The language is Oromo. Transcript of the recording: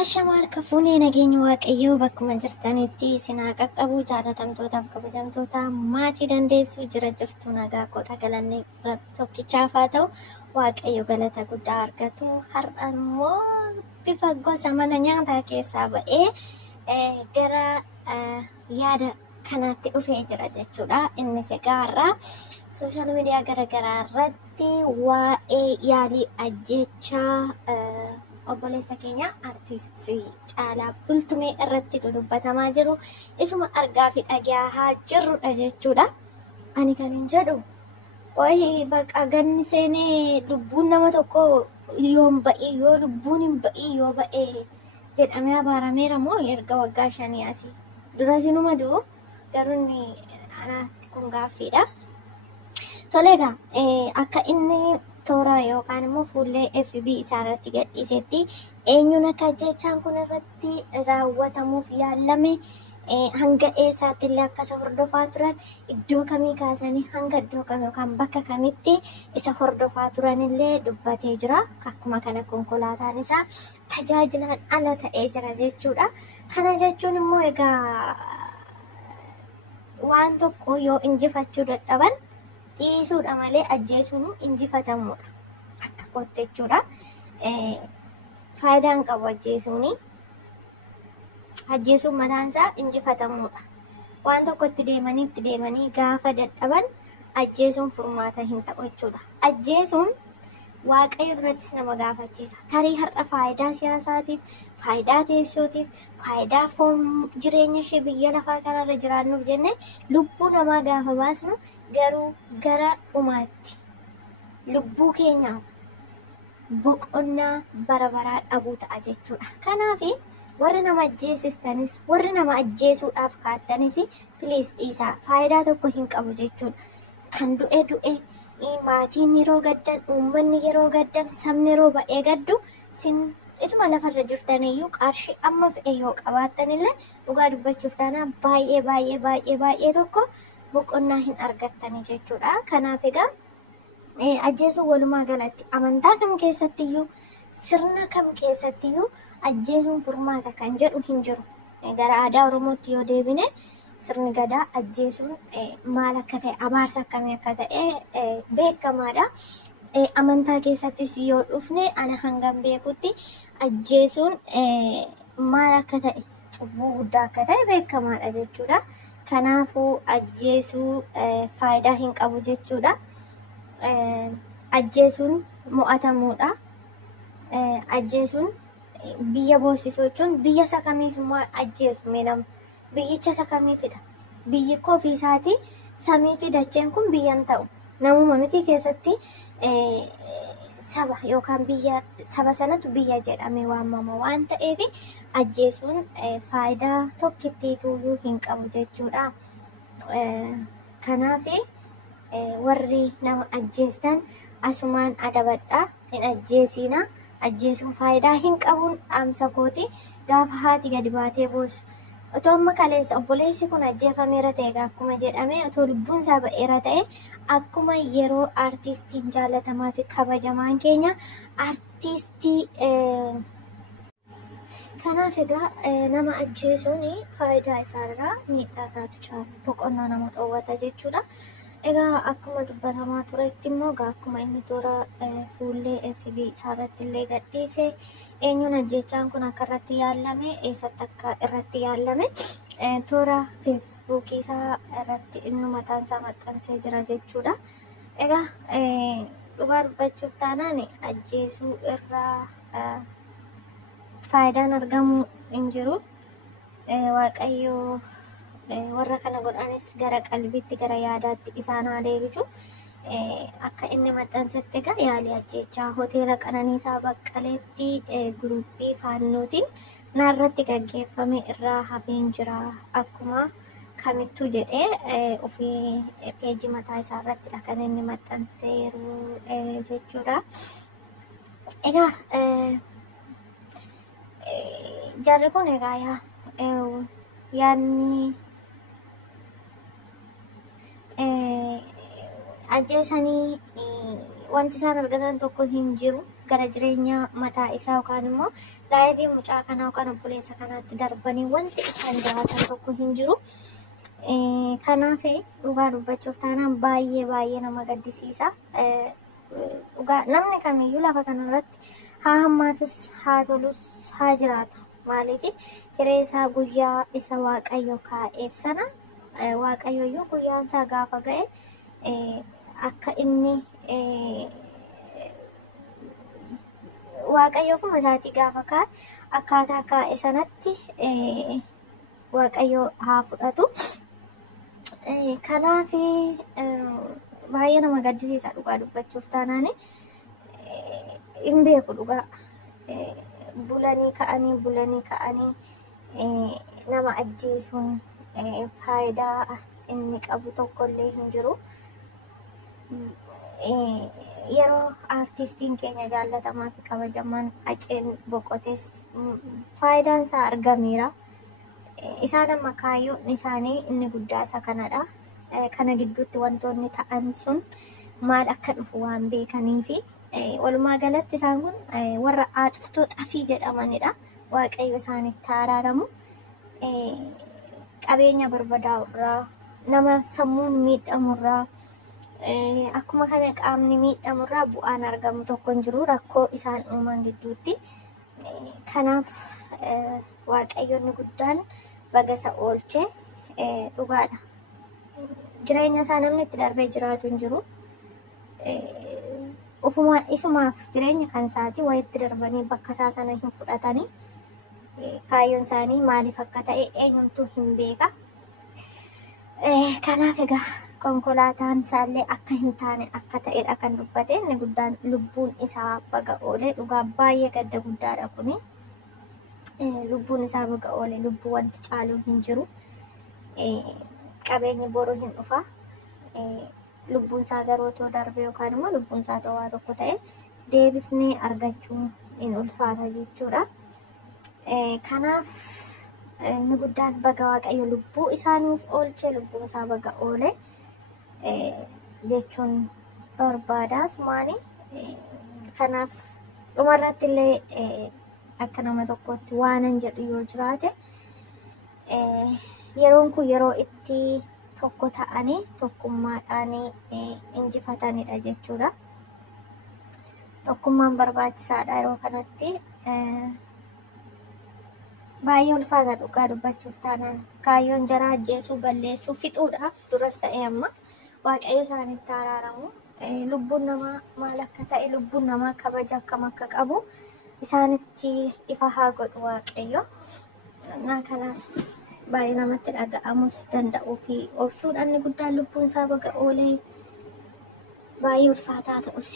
Ashamaar kafuunee nageenya waaqayyoo bakkuma jirtanitti sinaa qaqqabuu jaalatamtootaaf kabajamtoota maatii dandeessuu jira jirtu nagaa godha galannee tokkichaaf haa ta'u waaqayyo galata guddaa argatu. Har'a immoo bifa gosa mana nyaataa keessaa ba'ee gara yaada kanaatti dhufee jira jechuudha. Innis egaa har'a sooshaal miidiyaa garaagaraa irratti waa'ee yaalii ajjechaa obboleessa keenya artistii Caalaa Bultumee irratti dubbatamaa jiru isuma argaa fi dhagahaa jirrudha jechuudha. Ani kan hin jedhu qoyi baqa ganni seenee lubbuun nama tokko yoo ba'ii yoo lubbuun hin ba'ii yoo ba'ee jedhamee abaarameera moo erga waggaa 5 asii dura sinuma du'u garuu anaatti kun gaaffiidha. Tole egaa akka inni toora yookaan immoo fuullee FB isaa irratti gadhiisetti eenyuun akka ajjechaan kun irratti raawwatamuuf yaalame hanga eessaatti illee akka isa hordofaa turan iddoo kamii kaasanii hanga iddoo kam yookaan bakka kamitti isa hordofaa turan illee dubbatee jira. Akkuma kana konkolaataan isaa tajaajilaan ala ta'ee jira jechuudha. Kana jechuun immoo egaa waan tokko yoo injifachuu dadhaban dhiisuudha malee ajjeesuun injifatamuudha akka qotte jechuudha. Faayidaan qabu ajjeesuun mataan isaa injifatamuudha. Waan tokko itti deemanii gaafa dadhaban ajjeesuun furmaata hin ta'u jechuudha. Ajjeesuun waaqayyo durattis nama gaafachiisa. Tarii har'a faayidaa siyaasaatiif, faayidaa teessootiif, faayidaa foon jireenya ishee biyya lafaa kanarra jiraannuuf jennee lubbuu namaa gaafa baasnu garuu gara dhumaatti lubbuu keenyaaf boqonnaa bara baraa dhabuu ta'a jechuudha. Kanaaf warri nama ajjeesistanis warri nama ajjeesuudhaaf kaattanis piliis dhiisaa faayidaa tokko hin qabu jechuudha. Kan du'e maatiin yeroo gaddan uummanni yeroo gaddan sabni yeroo ba'ee gaddu sin ituma lafarra jirtaniyyuu qarshii amma fe'e yoo qabaattanillee dhugaa dubbachuuf taanaan baay'ee tokko boqonnaa hin argattani jechuudha. Kanaaf egaa ajjeesuun walumaa galatti amantaa kam keessattiyyuu sirna kam keessattiyyuu ajjeesuun furmaata kan jedhu hin jiru. Gara aadaa Oromootti yoo deebine sirni gadaa ajjeesuun maal akka ta'e abaarsa akkamii akka ta'e beekamaadha. Amantaa keessattis yoo dhufne ana hangam beekutti ajjeesuun maal akka ta'e cubbuu guddaa akka ta'e beekamaadha jechuudha. Kanaafuu ajjeesuu faayidaa hin qabu jechuudha. Ajjeesuun mo'atamuudha. Ajjeesuun biyya boosisuu jechuun biyya isa kamiif immoo ajjeesu meedhamu. Biyyicha isa kamiifidha. Biyyi koo ofii isaatii samii fi dacheen kun biyyan ta'u. Namuma miti keessatti saba yookaan biyya saba sanatu biyya jedhamee waamama waan ta'eef ajjeesuun faayidaa tokkittiituyyuu hin qabu jechuudha. Kanaaf warri nama ajjeestan asumaan adabadhaa hin ajjeesiina. Ajjeesuun faayidaa hin qabuun dhaamsa kooti. Gaafa haati gadi baatee boosu. Otoo amma kaleessa obboleessi kun ajjeefameera ta'e akkuma jedhame otoo lubbuun isaa ba'eera ta'e akkuma yeroo artistiin jaallatamaa fi kabajamaan keenya artistii kanaaf egaa nama ajjeesuun faayidaa isaarraa miidhaa isaatu caala boqonnaa nama dhoowwata jechuudha. Egaa akkuma dubbatamaa turetti immoo akkuma inni toora fuullee FB isaarratti illee gadhiise eenyuun ajjechaan kun akka irratti yaalame eessatti akka irratti yaalame toora feesbuukii isaa irratti inni mataan isaa maxxansee jira jechuudha. Egaa dhugaa dubbachuuf taanaan ajjeesuu irraa faayidaan argamu hin jiru. Waaqayyoo warra kana godhanis gara qalbiitti gara yaadaatti isaan haa deebisu. Akka inni maxxansetti egaa yaalii ajjechaa hoteela Qananiisaa Baqqaleetti guruppii faannootiin naarratti gaggeeffame irraa hafeen jira akkuma kamittuu jedhee ofii peejii mataa isaa irrattidha kan inni maxxanseeru jechuudha. Egaa jarri kun egaa yaadni ajjeesanii wanti isaan argatan tokko hin jiru. gara jireenya mataa isaa yookaan immoo laayivii mucaa kanaa yookaan obboleessa kanaatti darbanii wanti isaan jiraatan tokko hin jiru. Kanaaf dhugaa dubbachuuf taanaan baay'ee nama gaddisiisa. Dhugaa namni kamiyyuu lafa kanarratti haa hammaatus haa tolus haa jiraatu. Maaliif hiree isaa guyyaa isa Waaqayyo kaa'eef sana Waaqayyoyyuu guyyaan isaa gaafa ga'e akka inni Waaqayyo ofuma isaatii gaafa kaa'e akkaataa kaa'e sanatti Waaqayyo haa fudhatu. Kanaaf baay'ee nama gaddisiisa dhugaa dubbachuuf taanaan hin beeku dhugaa. Bulanii ka'anii nama ajjeesuun faayidaa inni qabu tokkollee hin jiru. Yeroo artistiin keenya jaallatamaa fi kabajamaan Haceen boqotes faayidaan isaa argameera. Isaan amma kaayyoon isaanii inni guddaa isa kanadha. Kana gidduutti wantoonni ta'an sun maal akka dhufu waan beekaniifi walumaa galatti isaan kun warra aartistoota xafii jedhamanidha. Waaqayyo isaanitti araaramu. Qabeenya barbadaa'urraa, nama sammuun miidhamurraa, akkuma kana qaamni miidhamurraa bu'aan argamu tokko hin jiru rakkoo isaan uuman gidduutti. Kanaaf Waaqayyoonni guddaan bagasa oolchee dhugaadha. Jireenya isaa namni itti darbee jiraatu hin jiru. Isumaaf jireenya kan isaati wayitti darbanii bakka isaa sana hin fudhatanii kaayyoon isaanii maaliif akka ta'e eenyumtuu hin beeka. Kanaaf egaa konkolaataan isaallee akka hin taane akka ta'edha kan dubbate. Inni guddaan lubbuun isaa baga oole. Dhugaa baay'ee gadda guddaadha kuni. Lubbuun isaa baga oole. Lubbuu wanti caaluun hin jiru. Qabeenyi boru hin dhufa. Lubbuun isaa garuu otoo darbe yookaan immoo lubbuun isaa ta'uu tokko ta'e deebisnee argachuun hin ulfaata jechuudha. Kanaaf inni guddaan baga Waaqayyo lubbuu isaaniif oolchee lubbuun isaa baga oole jechuun barbaada. Sumaani kanaaf dhumarratti illee akka nama tokkotti waanan jedhu yoo jiraate yeroon kun yeroo itti tokko ta'anii tokkummaadhaan injifatanidha jechuudha. Tokkummaan barbaachisaadha yeroo kanatti. Baay'ee ulfaata dhugaa dubbachuuf taanaan kaayyoon jaraa ajjeesuu balleessuu fixuudha duras ta'e amma Waaqayyo isaanitti araaramu. Lubbuun namaa maal akka ta'e lubbuun namaa kabaja akkam akka qabu isaanitti ifa haa godhu Waaqayyo. Kanaaf baay'ee namatti dhaga'amus danda'uu fi obsuudhaan inni guddaan lubbuun isaa baga oolee baay'ee ulfaataa ta'us